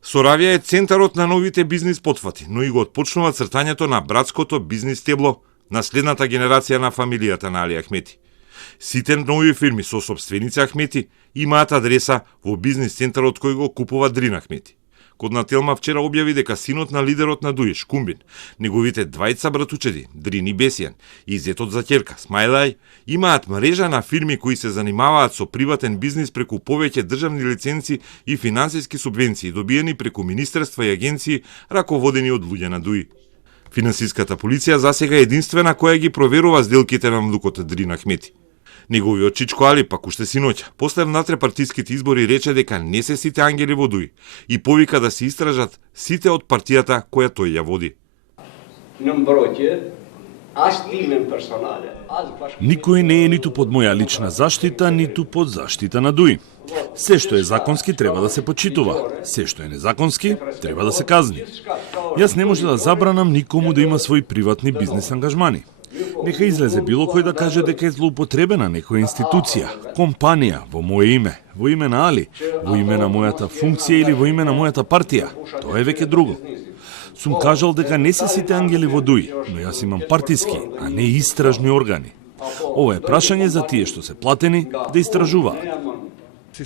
Соравија е центарот на новите бизнис потфати, но и го отпочнува цртањето на братското бизнис тебло на следната генерација на фамилијата на Али Ахмети. Сите нови фирми со собственици Ахмети имаат адреса во бизнис центарот кој го купува Дрин Ахмети. Кодна Телма вчера објави дека синот на лидерот на Дуи, Шкумбин, неговите двајца братучеди, Дрин и Бесијан, и зетот за ќерка, Смајлај, имаат мрежа на фирми кои се занимаваат со приватен бизнис преку повеќе државни лиценци и финансиски субвенции, добиени преку министерства и агенции, раководени од луѓе на Дуи. Финансиската полиција засега е единствена која ги проверува сделките на млукот Дрин Ахмети. Неговиот чичко Али пак уште синоќа, после внатре-партиските избори рече дека не се сите ангели во Дуи и повика да се истражат сите од партијата која тој ја води. Никој не е ниту под моја лична заштита, ниту под заштита на Дуи. Се што е законски треба да се почитува, се што е незаконски треба да се казни. Јас не може да забранам никому да има своји приватни бизнес ангажмани. Нека излезе било кој да каже дека е злоупотребена некоја институција, компанија во моје име, во име на Али, во име на мојата функција или во име на мојата партија. Тоа е веќе друго. Сум кажал дека не се сите ангели во Дуи, но јас имам партиски, а не истражни органи. Ова е прашање за тие што се платени да истражуваат.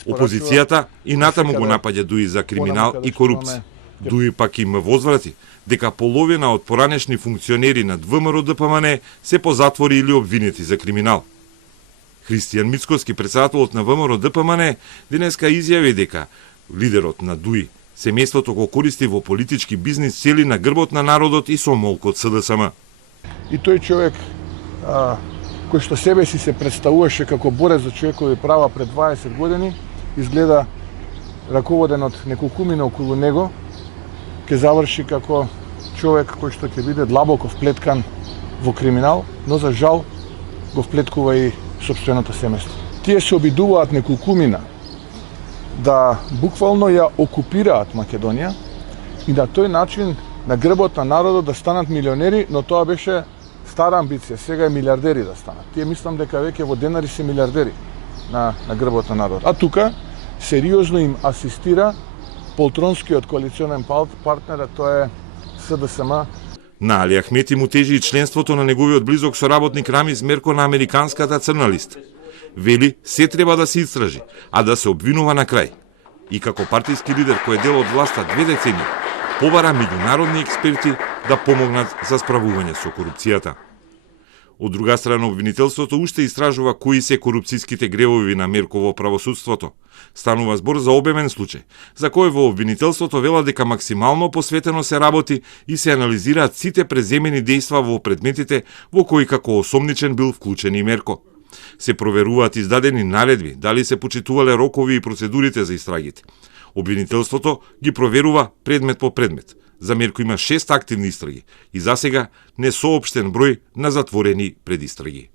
Опозицијата и натаму го напаѓа Дуи за криминал и корупција. Дуи пак им возврати дека половина од поранешни функционери на ВМРО-ДПМН се по затвори или обвинети за криминал. Христијан Мицкоски, председателот на ВМРО-ДПМН, денеска изјави дека лидерот на Дуи семејството го користи во политички бизнис цели на грбот на народот и со молкот СДСМ. И тој човек кој што себе си се представуваше како борец за човекови права пред 20 години, изгледа раководен од неколкумина околу него, ќе заврши како човек кој што ќе биде длабоко вплеткан во криминал, но за жал го вплеткува и сопственото семејство. Тие се обидуваат неколкумина да буквално ја окупираат Македонија и на тој начин на грбот на народот да станат милионери, но тоа беше стара амбиција, сега е милиардери да станат. Тие мислам дека веќе во денари се милиардери на грбот на народот. А тука сериозно им асистира полтронскиот коалиционен партнер, а тоа е СДСМ. На Али Ахмети му тежи и членството на неговиот близок соработник Рамиз Мерко на американската црна листа. Вели, се треба да се истражи, а да се обвинува на крај. И како партиски лидер кој е дел од власта 2 децении, побара меѓународни експерти да помогнат за справување со корупцијата. Од друга страна, обвинителството уште истражува кои се корупцијските гревови на Мерко во правосудството. Станува збор за обемен случај, за кој во обвинителството вела дека максимално посветено се работи и се анализираат сите преземени дејства во предметите во кои како осомничен бил вклучен и Мерко. Се проверуваат издадени наредби, дали се почитувале рокови и процедурите за истрагите. Обвинителството ги проверува предмет по предмет. За Мерко има 6 активни истраги и засега не соопштен број на затворени предистраги.